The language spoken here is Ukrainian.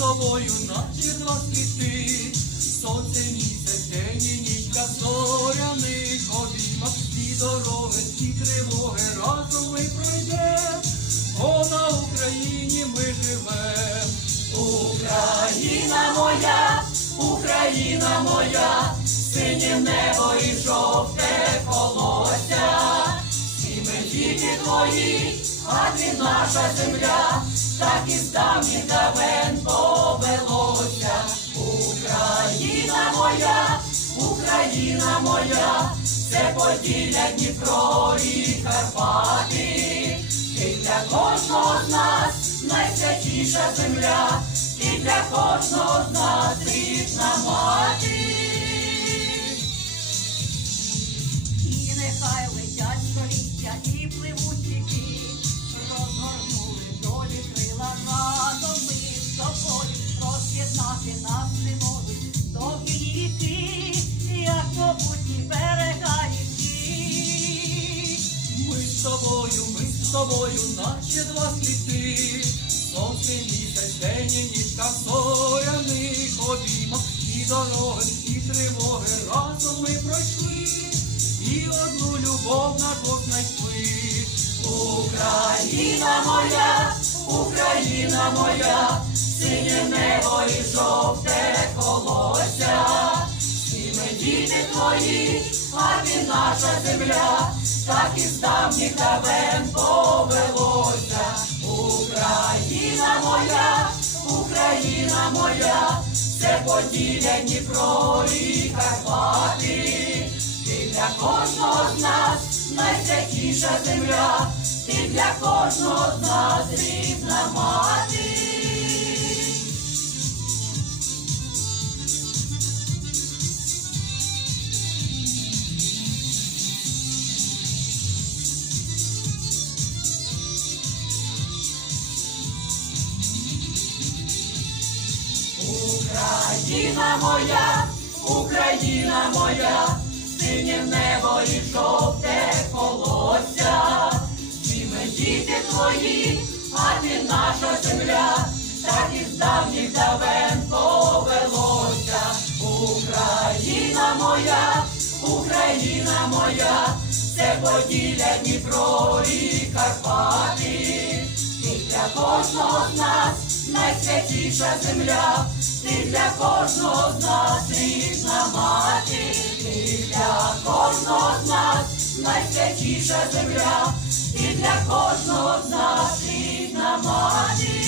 тобою, наче два світи, сонце місяць, день і нічка Україна моя, синє небо і жовте колося, і ми діти твої, а ти наша земля, так і з давніх давен повелося. Україна моя, Україна моя, це Поділля, Дніпро і Карпати. Ти для кожного з нас найсвятіша земля, і для кожного з нас з тобою, ми з тобою, наче два світи, сонце місяць, день і нічка зоряних обіймах, і дороги, і тривоги разом ми пройшли, і одну любов на двох знайшли. Україна моя, Україна моя, синє небо і жовте колося, діти твої, а наша земля, так і з давніх давен повелося. Україна моя, Україна моя, це Поділля, Дніпро і Карпати. Ти для кожного з нас найсвятіша земля, ти для кожного з нас рідна мати. Україна моя, Україна моя, синє небо і жовте колося, і ми діти твої, а ти наша земля, так і з давніх давен повелося. Україна моя, Україна моя, це Поділля, Дніпро і Карпати. Ти для кожного з нас найсвятіша земля, ти для кожного з нас рідна мати, ти для кожного з нас найсвятіша земля, ти для кожного з нас рідна мати.